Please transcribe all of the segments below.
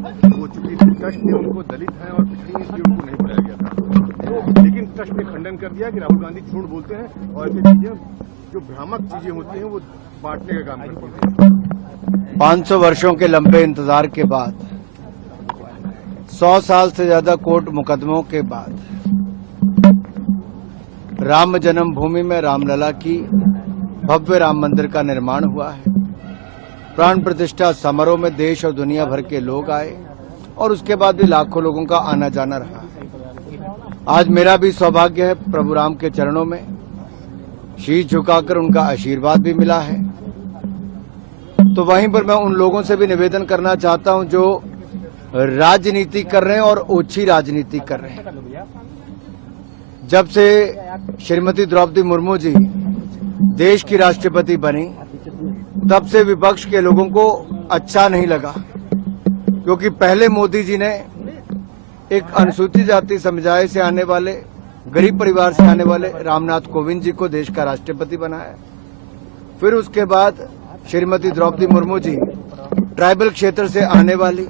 वो चूंकि ट्रस्ट ने उनको दलित हैं और पिछड़ी इसलिए उनको नहीं बुलाया गया था, लेकिन ट्रस्ट ने खंडन कर दिया कि राहुल गांधी झूठ बोलते हैं और ऐसी चीजें जो भ्रामक चीजें होती हैं वो बांटने का काम करते हैं। 500 वर्षों के लंबे इंतजार के बाद, 100 साल से ज्यादा कोर्ट मुकदमों के बाद राम जन्मभूमि में रामलला की भव्य राम मंदिर का निर्माण हुआ है। प्राण प्रतिष्ठा समारोह में देश और दुनिया भर के लोग आए और उसके बाद भी लाखों लोगों का आना जाना रहा। आज मेरा भी सौभाग्य है प्रभु राम के चरणों में शीश झुकाकर उनका आशीर्वाद भी मिला है। तो वहीं पर मैं उन लोगों से भी निवेदन करना चाहता हूं जो राजनीति कर रहे हैं और ओछी राजनीति कर रहे हैं। जब से श्रीमती द्रौपदी मुर्मू जी देश की राष्ट्रपति बनी, तब से विपक्ष के लोगों को अच्छा नहीं लगा, क्योंकि पहले मोदी जी ने एक अनुसूचित जाति समुदाय से आने वाले, गरीब परिवार से आने वाले रामनाथ कोविंद जी को देश का राष्ट्रपति बनाया। फिर उसके बाद श्रीमती द्रौपदी मुर्मू जी ट्राइबल क्षेत्र से आने वाली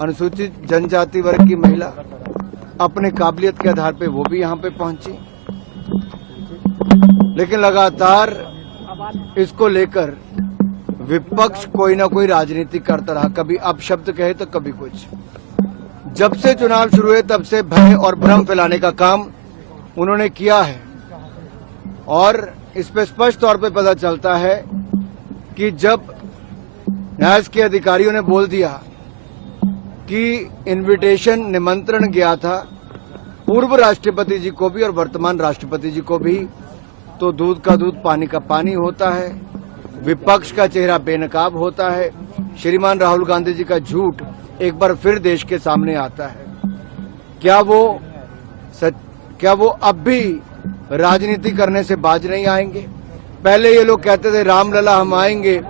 अनुसूचित जनजाति वर्ग की महिला, अपने काबिलियत के आधार पे वो भी यहाँ पे पहुंची। लेकिन लगातार इसको लेकर विपक्ष कोई ना कोई राजनीति करता रहा, कभी अपशब्द कहे तो कभी कुछ। जब से चुनाव शुरू हुए तब से भय और भ्रम फैलाने का काम उन्होंने किया है और इस पे स्पष्ट तौर पे पता चलता है कि जब न्याय के अधिकारियों ने बोल दिया कि इनविटेशन निमंत्रण गया था पूर्व राष्ट्रपति जी को भी और वर्तमान राष्ट्रपति जी को भी, तो दूध का दूध पानी का पानी होता है। विपक्ष का चेहरा बेनकाब होता है। श्रीमान राहुल गांधी जी का झूठ एक बार फिर देश के सामने आता है। क्या वो अब भी राजनीति करने से बाज नहीं आएंगे? पहले ये लोग कहते थे रामलला हम आएंगे,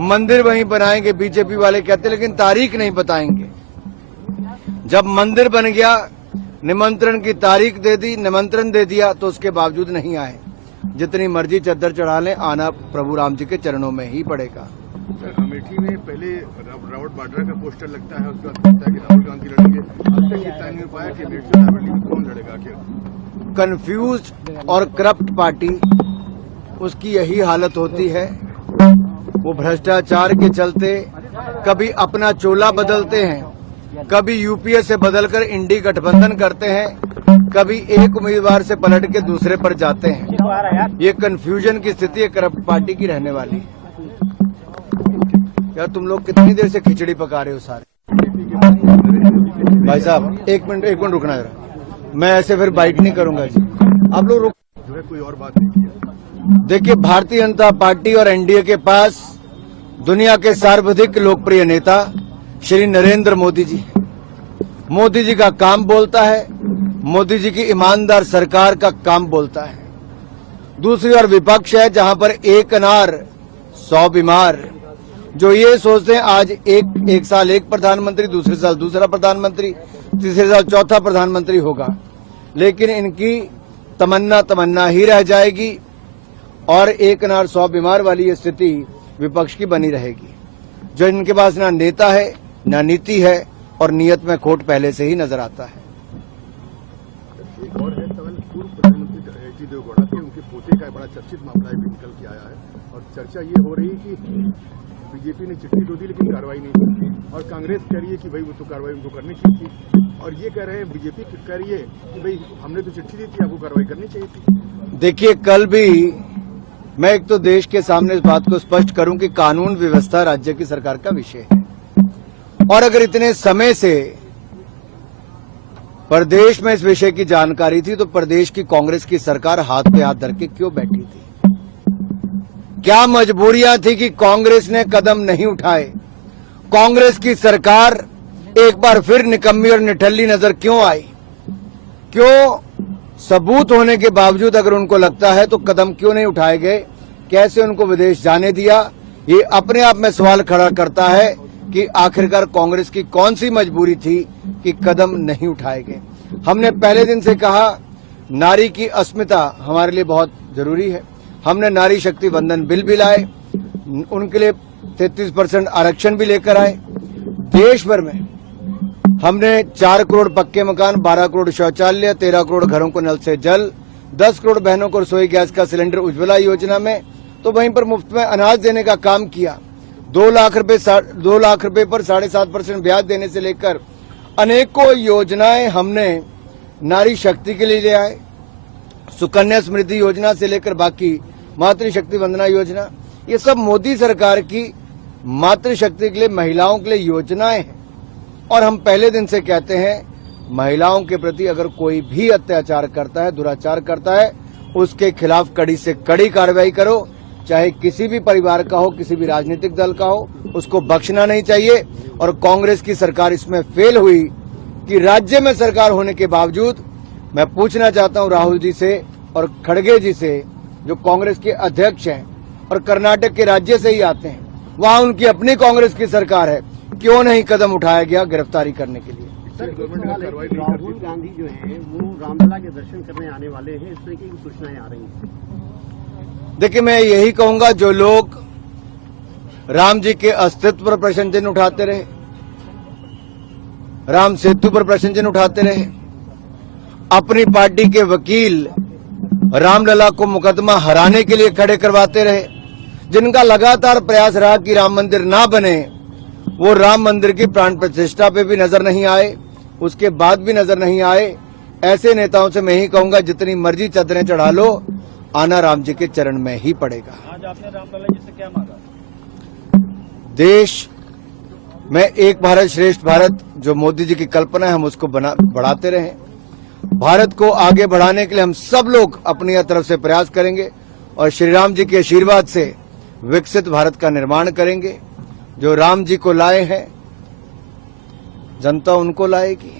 मंदिर वहीं बनाएंगे, बीजेपी वाले कहते, लेकिन तारीख नहीं बताएंगे। जब मंदिर बन गया, निमंत्रण की तारीख दे दी, निमंत्रण दे दिया, तो उसके बावजूद नहीं आए। जितनी मर्जी चद्दर चढ़ा लें, आना प्रभु राम जी के चरणों में ही पड़ेगा। अमेठी में पहले रॉबर्ट वाड्रा का पोस्टर लगता है, उसके बाद लगता है कि राहुल गांधी लड़ेंगे। अब तक ये तय नहीं हो पाया कि अमेठी में रायबरेली में कौन लड़ेगा आखिर। कंफ्यूज्ड और करप्ट पार्टी, उसकी यही हालत होती है। वो भ्रष्टाचार के चलते कभी अपना चोला बदलते हैं, कभी यूपीए से बदलकर इंडी गठबंधन करते हैं, कभी एक उम्मीदवार से पलट के दूसरे पर जाते हैं। ये कंफ्यूजन की स्थिति है करप्ट पार्टी की रहने वाली। यार तुम लोग कितनी देर से खिचड़ी पका रहे हो सारे? भाई साहब एक मिनट रुकना जरा, मैं ऐसे फिर बाइट नहीं करूंगा जी, आप लोग रुक। जो है कोई और बात नहीं किया। देखिए, भारतीय जनता पार्टी और एनडीए के पास दुनिया के सर्वाधिक लोकप्रिय नेता श्री नरेंद्र मोदी जी का काम बोलता है, मोदी जी की ईमानदार सरकार का काम बोलता है। दूसरी ओर विपक्ष है, जहां पर एक अनार 100 बीमार, जो ये सोचते हैं आज एक साल एक प्रधानमंत्री, दूसरे साल दूसरा प्रधानमंत्री, तीसरे साल चौथा प्रधानमंत्री होगा, लेकिन इनकी तमन्ना ही रह जाएगी और एक अनार 100 बीमार वाली ये स्थिति विपक्ष की बनी रहेगी। जो इनके पास ना नेता है, ना नीति है और नीयत में खोट पहले से ही नजर आता है। एक और है सवाल, पूर्व प्रधानमंत्री एच डी देवेगौड़ा के उनके पोते का बड़ा चर्चित मामला भी निकल के आया है और चर्चा ये हो रही है कि बीजेपी ने चिट्ठी दो दी लेकिन कार्रवाई नहीं की और कांग्रेस कह रही है कि भाई वो तो कार्रवाई उनको करनी चाहिए थी, और ये कह रहे हैं बीजेपी कह रही है कि भाई हमने तो चिट्ठी दी थी, आपको कार्रवाई करनी चाहिए थी। देखिए, कल भी मैं एक तो देश के सामने इस बात को स्पष्ट करूं कि कानून व्यवस्था राज्य की सरकार का विषय है और अगर इतने समय से प्रदेश में इस विषय की जानकारी थी तो प्रदेश की कांग्रेस की सरकार हाथ पे हाथ धर के क्यों बैठी थी? क्या मजबूरियां थी कि कांग्रेस ने कदम नहीं उठाए? कांग्रेस की सरकार एक बार फिर निकम्मी और निठल्ली नजर क्यों आई? क्यों सबूत होने के बावजूद अगर उनको लगता है तो कदम क्यों नहीं उठाए गए? कैसे उनको विदेश जाने दिया? ये अपने आप में सवाल खड़ा करता है कि आखिरकार कांग्रेस की कौन सी मजबूरी थी कि कदम नहीं उठाए गए। हमने पहले दिन से कहा नारी की अस्मिता हमारे लिए बहुत जरूरी है। हमने नारी शक्ति वंदन बिल भी लाए, उनके लिए 33% आरक्षण भी लेकर आए। देश भर में हमने 4 करोड़ पक्के मकान, 12 करोड़ शौचालय, 13 करोड़ घरों को नल से जल, 10 करोड़ बहनों को रसोई गैस का सिलेंडर उज्ज्वला योजना में, तो वहीं पर मुफ्त में अनाज देने का काम किया। 2 लाख रुपए पर 7.5% ब्याज देने से लेकर अनेकों योजनाएं हमने नारी शक्ति के लिए ले आए। सुकन्या समृद्धि योजना से लेकर बाकी मातृशक्ति वंदना योजना, ये सब मोदी सरकार की मातृशक्ति के लिए, महिलाओं के लिए योजनाएं हैं। और हम पहले दिन से कहते हैं, महिलाओं के प्रति अगर कोई भी अत्याचार करता है, दुराचार करता है, उसके खिलाफ कड़ी से कड़ी कार्रवाई करो, चाहे किसी भी परिवार का हो, किसी भी राजनीतिक दल का हो, उसको बख्शना नहीं चाहिए। और कांग्रेस की सरकार इसमें फेल हुई कि राज्य में सरकार होने के बावजूद, मैं पूछना चाहता हूं राहुल जी से और खड़गे जी से, जो कांग्रेस के अध्यक्ष हैं और कर्नाटक के राज्य से ही आते हैं, वहां उनकी अपनी कांग्रेस की सरकार है, क्यों नहीं कदम उठाया गया गिरफ्तारी करने के लिए? सर, राहुल गांधी जो है वो रामलला के दर्शन करने आने वाले हैं, इस तरीके की सूचनाएं आ रही हैं। देखिए, मैं यही कहूंगा, जो लोग राम जी के अस्तित्व पर प्रश्न चिन्ह उठाते रहे, राम सेतु पर प्रश्न चिन्ह उठाते रहे, अपनी पार्टी के वकील रामलला को मुकदमा हराने के लिए खड़े करवाते रहे, जिनका लगातार प्रयास रहा कि राम मंदिर ना बने, वो राम मंदिर की प्राण प्रतिष्ठा पे भी नजर नहीं आए, उसके बाद भी नजर नहीं आए। ऐसे नेताओं से मैं ही कहूंगा, जितनी मर्जी चादरें चढ़ा लो, आना राम जी के चरण में ही पड़ेगा। आज आपने रामलला जी से क्या मांगा? देश में एक भारत श्रेष्ठ भारत, जो मोदी जी की कल्पना है, हम उसको बढ़ाते रहें। भारत को आगे बढ़ाने के लिए हम सब लोग अपनी तरफ से प्रयास करेंगे और श्री राम जी के आशीर्वाद से विकसित भारत का निर्माण करेंगे। जो राम जी को लाए हैं, जनता उनको लाएगी।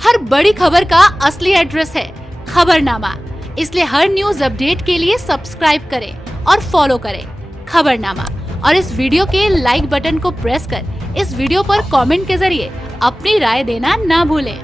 हर बड़ी खबर का असली एड्रेस है खबरनामा, इसलिए हर न्यूज अपडेट के लिए सब्सक्राइब करें और फॉलो करें खबरनामा। और इस वीडियो के लाइक बटन को प्रेस कर इस वीडियो पर कमेंट के जरिए अपनी राय देना ना भूलें।